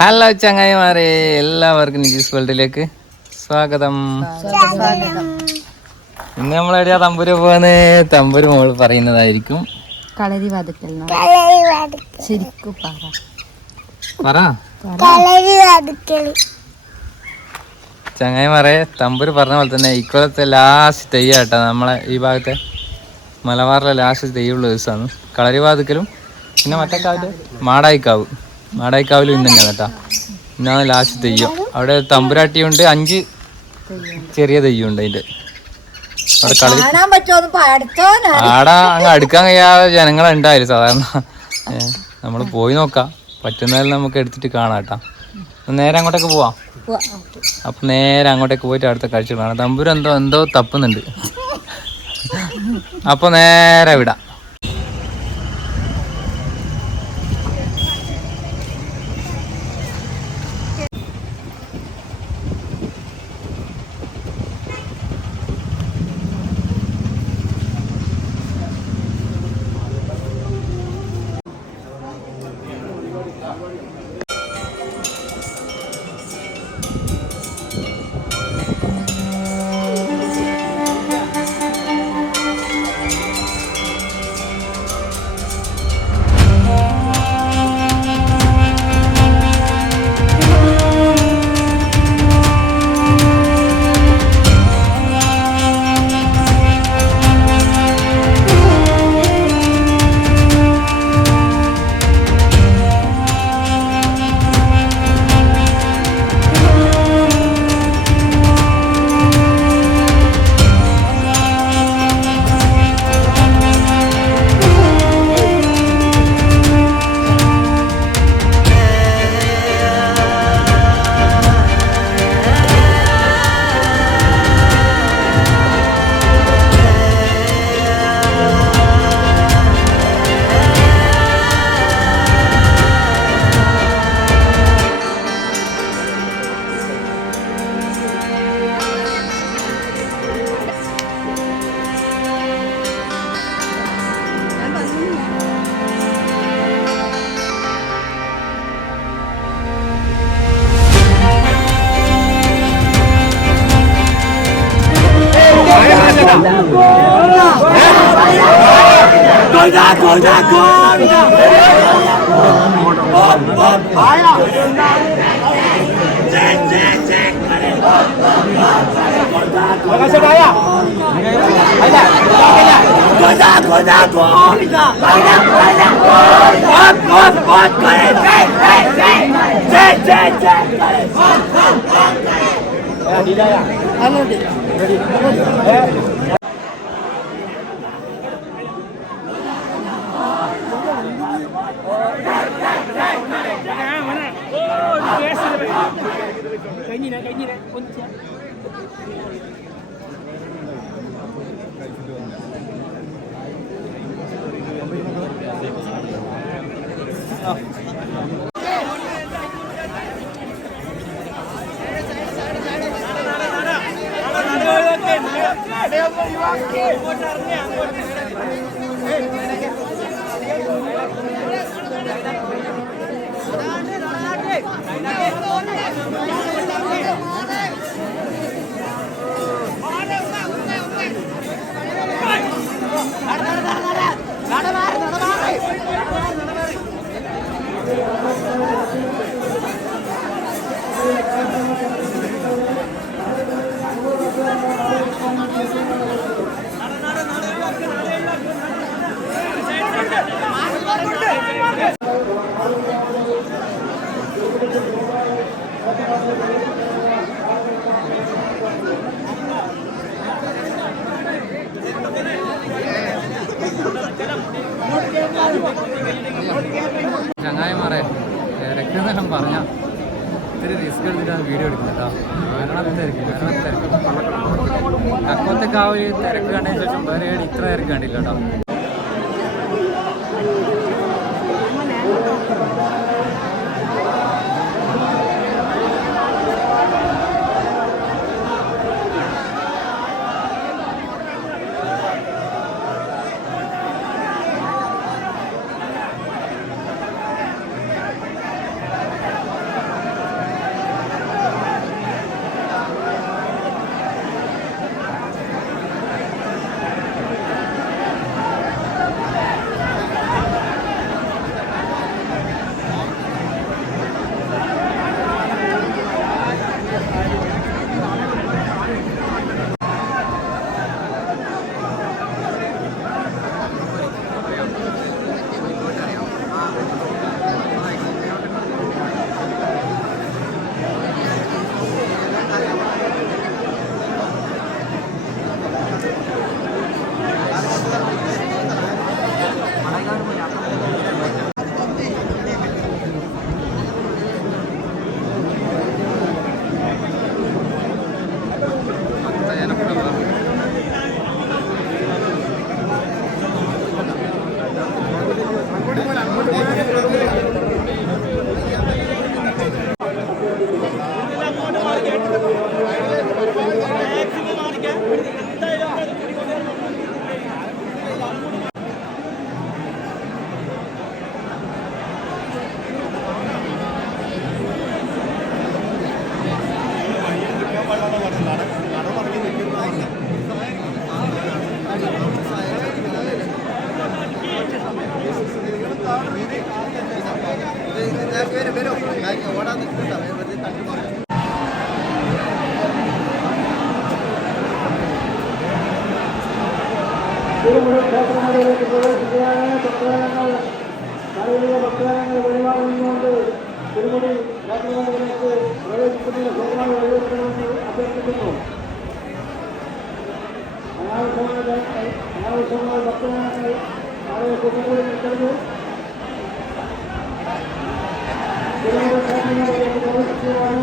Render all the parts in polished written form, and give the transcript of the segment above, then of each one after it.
Hello ചങ്ങായിമാരെ, എല്ലാവർക്കും നിജീസ് വേൾഡിലേക്ക് സ്വാഗതം. ഇന്ന് നമ്മളെവിടെയാ തമ്പൂര് പോവാന്ന് തമ്പൂര് മോള് പറയുന്നതായിരിക്കും. ചങ്ങായിമാരെ, തമ്പൂര് പറഞ്ഞ പോലെ തന്നെ ഇക്കൊല്ലത്തെ ലാസ്റ്റ് തെയ്യാട്ടോ നമ്മളെ ഈ ഭാഗത്തെ മലബാറിലെ ലാസ്റ്റ് തെയ്യമുള്ള ദിവസമാണ് കളരിവാതുക്കലും. പിന്നെ മറ്റേ കാവില് മാടായിക്കാവിലും ഇന്ന് തന്നെയാണ് കേട്ടോ. ഇന്നാണ് ലാസ്റ്റ് തെയ്യം. അവിടെ തമ്പുരാട്ടിയുണ്ട്, 5 ചെറിയ തെയ്യമുണ്ട്. അതിന്റെ അവിടെ കളരി ആടാ അങ്ങ് അടുക്കാൻ കഴിയാതെ ജനങ്ങളുണ്ടായിരുന്നു സാധാരണ. നമ്മൾ പോയി നോക്കാം, പറ്റുന്നതിൽ നമുക്ക് എടുത്തിട്ട് കാണാം കേട്ടാ. നേരെ അങ്ങോട്ടേക്ക് പോവാം. അപ്പൊ നേരെ അങ്ങോട്ടേക്ക് പോയിട്ട് അടുത്ത കാഴ്ച കാണാം. തമ്പുരു എന്തോ തപ്പുന്നുണ്ട്. അപ്പൊ നേരെ വിടാം. ചങ്ങായിമാരെ, തിരക്കെന്നെല്ലാം പറഞ്ഞാൽ ഇത്തിരി റിസ്ക് എടുത്തിട്ടാണ് വീഡിയോ എടുക്കുന്നത് കേട്ടോ. കക്കോത്തൊക്കെ ആ ഒരു തിരക്ക് കണ്ടതിന് ശേഷം വേറെ ഇത്ര തിരക്ക് കണ്ടില്ല കേട്ടോ. ക്ഷേത്രങ്ങളിലേക്ക് പ്രവേശിക്കുകയാണ്. ഭക്തജനങ്ങൾ ശാരീരിക ഭക്തജനങ്ങൾ വെളിവാങ്ങുന്നുകൊണ്ട് തിരുമുടി ക്ഷേത്രങ്ങളിലേക്ക് പ്രവേശിക്കുന്നതിന് സോമാൻ വഴിവെക്കണമെന്ന് അഭ്യർത്ഥിക്കുന്നു. അനാവശ്യമായ ഭക്തജനങ്ങൾ അവരെ കുട്ടികളിൽ നിൽക്കരുത്. തിരുമുടി ക്ഷേത്രങ്ങളിലേക്ക് പ്രവേശിക്കുകയാണ്.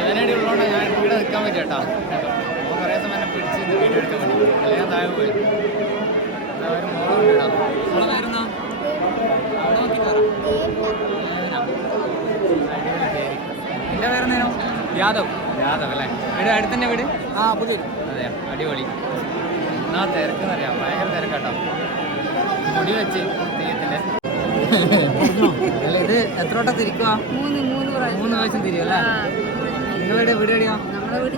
ഇവനടി ഉള്ളതുകൊണ്ട് ഞാൻ ഇവിടെ നിൽക്കാൻ പറ്റും കേട്ടോ. അപ്പോൾ കുറേ സമയം എന്നെ പിടിച്ച് വീഡിയോ എടുക്കാൻ വേണ്ടി അല്ലെങ്കിൽ ഞാൻ താഴെ പോയി. ഒരു മോളുണ്ട് കേട്ടോ. മോളെ പേരുന്നാ? അവിടെ നോക്കി കയറാം. അടിപൊളി പേര്. എൻ്റെ പേരെന്നേനോ? യാദവ്. യാദവ് അല്ലേ? വീട് അടുത്ത് തന്നെ വീട്? ആ പുതിയ. അതെയോ, അടിപൊളി. എന്നാ തിരക്കെന്നറിയാം, ഭയങ്കര തിരക്കാട്ടോ. മുടി വെച്ച് തെയ്യത്തിൻ്റെ. അല്ല ഇത് എത്ര വട്ടം തിരിക്കുക? 3 പ്രാവശ്യം തിരിയും അല്ലേ? നിങ്ങളുടെ വീട് എവിടെയാ? നമ്മുടെ വീട്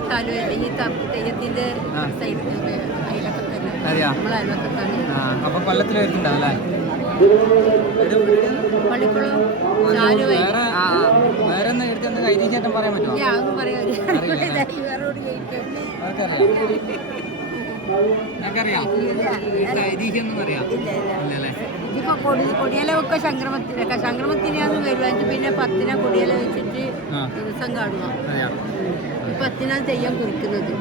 തെയ്യത്തിന്റെ അതെയാ? അപ്പൊ കൊല്ലത്തിൽ വരുന്നുണ്ടാവും അല്ലേ? വേറെ ഒന്ന് എടുത്ത് കൈരീച്ചേട്ടൻ പറയാൻ പറ്റുമോ? നിനക്കറിയാം ഐതിഹ്യമൊന്നും അറിയാം ഇല്ലല്ലേ? ഇതിപ്പോ കൊടിയില വെക്ക സംക്രമത്തിനാന്ന് വരുവാണെങ്കിൽ പിന്നെ 10 കൊടിയില വെച്ചിട്ട് ദിവസം കാണുക. 10 തെയ്യം കുറിക്കുന്നത്.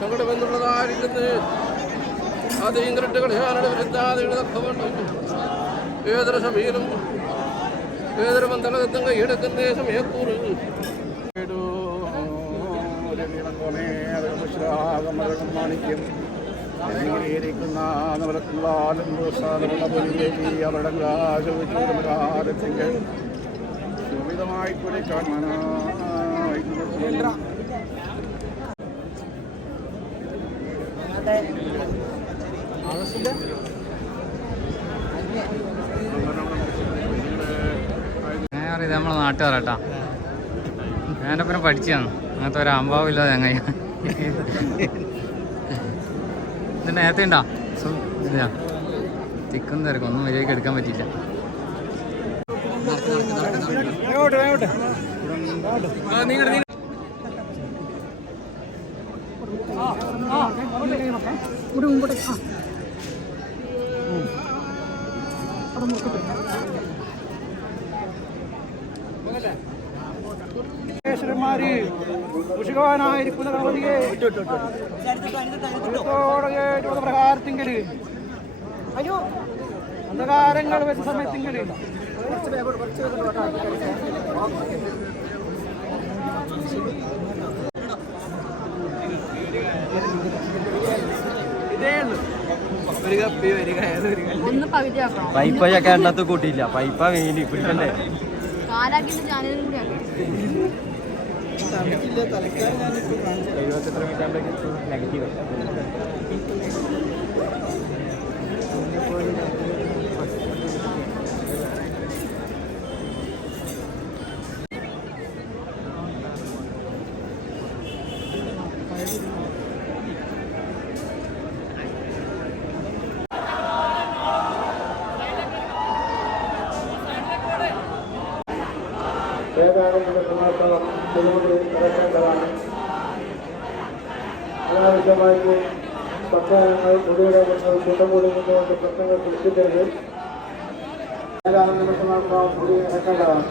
സങ്കടമെന്നുള്ളതായിരിക്കുന്നത് അത് ഇന്ദ്രട്ടുകളെ ഏതൊരു സമീരം ഏതൊരു മന്ദളകത്തും കൈയെടുക്കുന്ന സമയത്തൂർ മാണിക്യം ിക്കുന്ന അവരുടെ സുമിതമായി കുറിക്കാൻ ഇത് നമ്മളെ നാട്ടുകാരട്ടാ. ഞാൻ്റെ ഒപ്പം പഠിച്ചതാണ്. അങ്ങനത്തെ ഒരു അമ്പാവില്ലാതെ ചങ്ങായി. ഇത് നേരത്തെ ഉണ്ടോ? ഇല്ല, തിക്കും തിരക്കും ഒന്നും മര്യാദയ്ക്ക് എടുക്കാൻ പറ്റിയില്ല. ഉഷികവാനായിരിക്കുന്ന ഗണപതിയെ പ്രകാരത്തിങ്കൽ അന്ധകാരങ്ങൾ വെച്ച സമയത്തിങ്കൽ പൈപ്പൊക്കെ എണ്ണത്ത് കൂട്ടിയില്ല. പൈപ്പ വെയില് പിടിക്കണ്ടേ? നെഗറ്റീവ് നടക്കേണ്ടതാണ്. അനാവശ്യമായിട്ട് സംസ്ഥാനങ്ങൾ പൊതുവിടങ്ങൾ കൂട്ടം കൂടി നിന്നുകൊണ്ട് പ്രശ്നങ്ങൾ സൃഷ്ടിക്കരുത്. ഏതാനും നിമിഷങ്ങൾക്ക് കൂടി നടക്കേണ്ടതാണ്.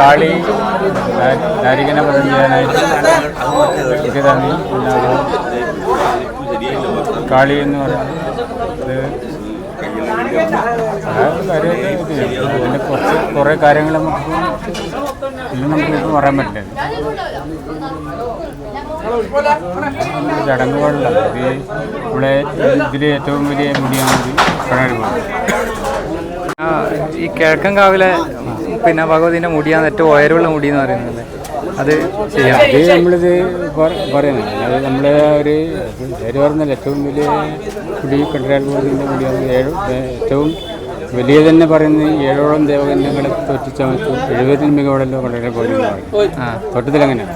കാളി നാരികനെ പദം ചെയ്യാനായിട്ട് കാളി എന്ന് പറയുന്നത് അതിൻ്റെ കുറേ കാര്യങ്ങൾ നമുക്കിപ്പോൾ പറയാൻ പറ്റില്ല. ചടങ്ങുകളിലാണ് ഇവിടെ ഇതിൽ ഏറ്റവും വലിയ മുടിയാണ് ഈ കിഴക്കൻ കാവിലെ പിന്നെ ഭഗവതിന്റെ മുടിയാണ് ഏറ്റവും ഉയരമുള്ള മുടി എന്ന് പറയുന്നത്. അത് ചെയ്യാം. അത് നമ്മളിത് പറയുന്നത് അത് നമ്മളെ ഒരു പേര് പറഞ്ഞാൽ ഏറ്റവും വലിയ മുടി കണ്ടരാൽ ഭഗവതിൻ്റെ മുടിയാണ്. ഏറ്റവും വലിയ തന്നെ പറയുന്നത് 7ഓളം ദേവകന്യകളെ തോറ്റിച്ചമച്ചു 70 മികവുള്ളല്ലോ കണ്ടരാൽ ഭഗവതി എന്ന് പറയും. തൊട്ടത്തിലങ്ങനെയാണ്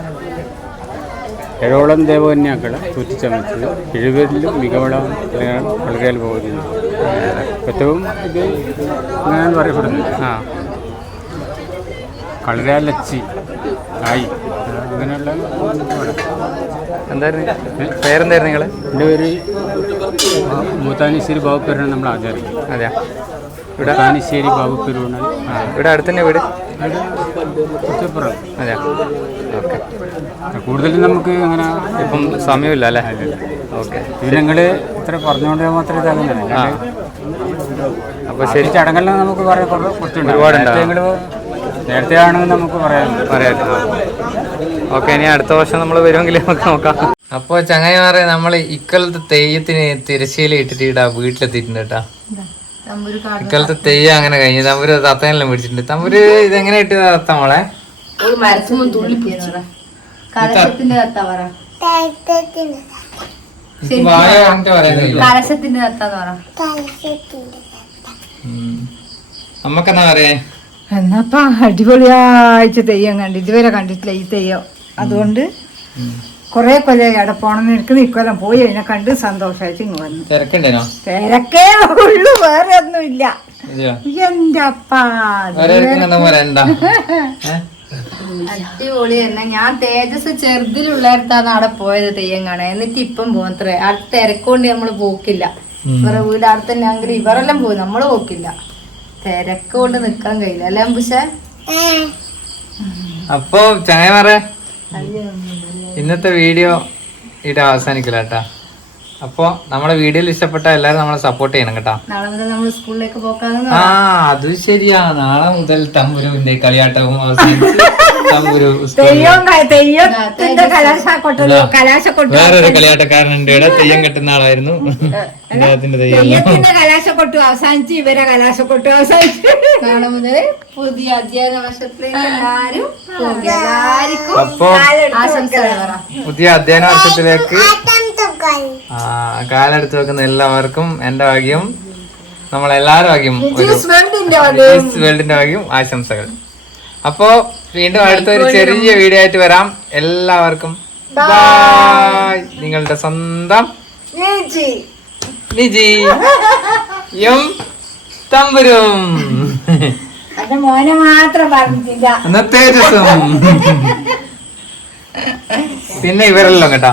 7ഓളം ദേവകന്യാക്കളെ തോറ്റിച്ചമച്ചത് 70 മികവുള്ള കണ്ടരാൽ ഭഗവതി ഏറ്റവും ഇത് അങ്ങനെയാണ് പറയപ്പെടുന്നത്. കളരാൽ ലച്ചി ആയി അങ്ങനെയുള്ള എന്തായിരുന്നു പേരെന്തായിരുന്നു നിങ്ങൾ? എൻ്റെ പേര് മൂത്താനിശ്ശേരി ബാബുപ്പേരാണ് നമ്മൾ ആചാരിക്കുന്നത്. അതെയാ? ഇവിടെ മൂത്താനിശ്ശേരി ബാബുപ്പേരാണ്. ഇവിടെ അടുത്ത് തന്നെ വീട്? ഉച്ചപ്പുറം. അതെയാ? ഓക്കെ. കൂടുതലും നമുക്ക് അങ്ങനെ ഇപ്പം സമയമില്ല അല്ലേ? ഓക്കെ. ഇത് നിങ്ങൾ ഇത്ര പറഞ്ഞുകൊണ്ട് മാത്രമേ ഇതാകുന്നില്ല. അപ്പോൾ ശരി, ചടങ്ങെല്ലാം നമുക്ക് പറയാൻ കുറച്ചുണ്ട്. ഒരുപാടുണ്ട്. നേരത്തെ ആണെന്ന് നമുക്ക് പറയാം. ഓക്കെ, ഇനി അടുത്ത വർഷം നമ്മൾ വരുമെങ്കിൽ നമുക്ക് നോക്കാം. അപ്പോൾ ചങ്ങായിമാരെ, നമ്മൾ ഇക്കൊല്ലത്തെ തെയ്യത്തിന് തിരശ്ശീല ഇട്ടിട്ട് ഇടാ വീട്ടിലെത്തിയിട്ടുണ്ട് കേട്ടാ. ഇക്കൊല്ലത്തെ തെയ്യം അങ്ങനെ കഴിഞ്ഞു. തമ്പൂര് തത്തനെല്ലാം മേടിച്ചിട്ടുണ്ട്. തമ്പൂര് ഇതെങ്ങനെ ഇട്ടത് തത്ത മോളെ? നമ്മക്കെന്നാ പറയാ? എന്നപ്പാ അടിപൊളിയായിട്ട് തെയ്യം കണ്ടു. ഇതുവരെ കണ്ടിട്ടില്ല ഈ തെയ്യം. അതുകൊണ്ട് കൊറേ കൊല്ലം അവിടെ പോണെന്ന് എനിക്ക് ഇക്കൊല്ലം പോയി അതിനെ കണ്ട് സന്തോഷമായിട്ട് ഇങ്ങ് വന്നു. തിരക്കുണ്ടേനോ? തിരക്കേ ഉള്ളു, വേറെ ഒന്നുമില്ല. എന്റെ അപ്പാ അടിപൊളി തന്നെ. ഞാൻ തേജസ് ചെറുതിലുള്ളടത്താണ് അവിടെ പോയത് തെയ്യം കാണാൻ. എന്നിട്ട് ഇപ്പം പോന്നത്രേ. ആ തിരക്കൊണ്ട് നമ്മള് പോക്കില്ല. വേറെ വീട് അവിടെ തന്നെ ആണെങ്കിൽ ഇവരെല്ലാം പോയി, നമ്മള് പോക്കില്ല. തിരക്കൊണ്ട് നിക്കാൻ കഴിയില്ല അല്ലേ അമ്പുഷേ? അപ്പൊ ചങ്ങായിമാരെ, ഇന്നത്തെ വീഡിയോ ഇവിടെ അവസാനിക്കില്ല കേട്ടാ. അപ്പൊ നമ്മുടെ വീഡിയോയിൽ ഇഷ്ടപ്പെട്ട എല്ലാരും നമ്മളെ സപ്പോർട്ട് ചെയ്യണം കേട്ടാ. നാളെ മുതൽ നമ്മൾ സ്കൂളിലേക്ക് പോക്കാന്ന്. ആ, അത് ശരിയാ. നാളെ മുതൽ തമ്പുരുവിന്റെ കളിയാട്ടവും അവസാനിച്ച് തമ്പുരു വേറൊരു കളിയാട്ടക്കാരനുണ്ട് ഇവിടെ. തെയ്യം കെട്ടുന്ന ആളായിരുന്നു. അദ്ദേഹത്തിന്റെ തെയ്യം കലാശക്കൊട്ടു അവസാനിച്ച് ഇവരെ കലാശക്കൊട്ടു അവസാനിച്ച് നാളെ മുതൽ പുതിയ അധ്യയന വർഷത്തിലേക്ക് എല്ലാരും അപ്പൊ പുതിയ അധ്യയന വർഷത്തിലേക്ക് കാലെടുത്ത് വെക്കുന്ന എല്ലാവർക്കും എന്റെ ഭാഗ്യം, നമ്മളെല്ലാരും ഭാഗ്യം, വേൾഡിന്റെ ഭാഗ്യം ആശംസകൾ. അപ്പോ വീണ്ടും അടുത്തൊരു ചെറിയ വീഡിയോ ആയിട്ട് വരാം. എല്ലാവർക്കും ബൈ. നിങ്ങളുടെ സ്വന്തം നിജി എം തമ്പുരും. മോനെ മാത്രം പറഞ്ഞില്ല. തേജസ്സും പിന്നെ ഇവരെല്ലാം കേട്ടാ.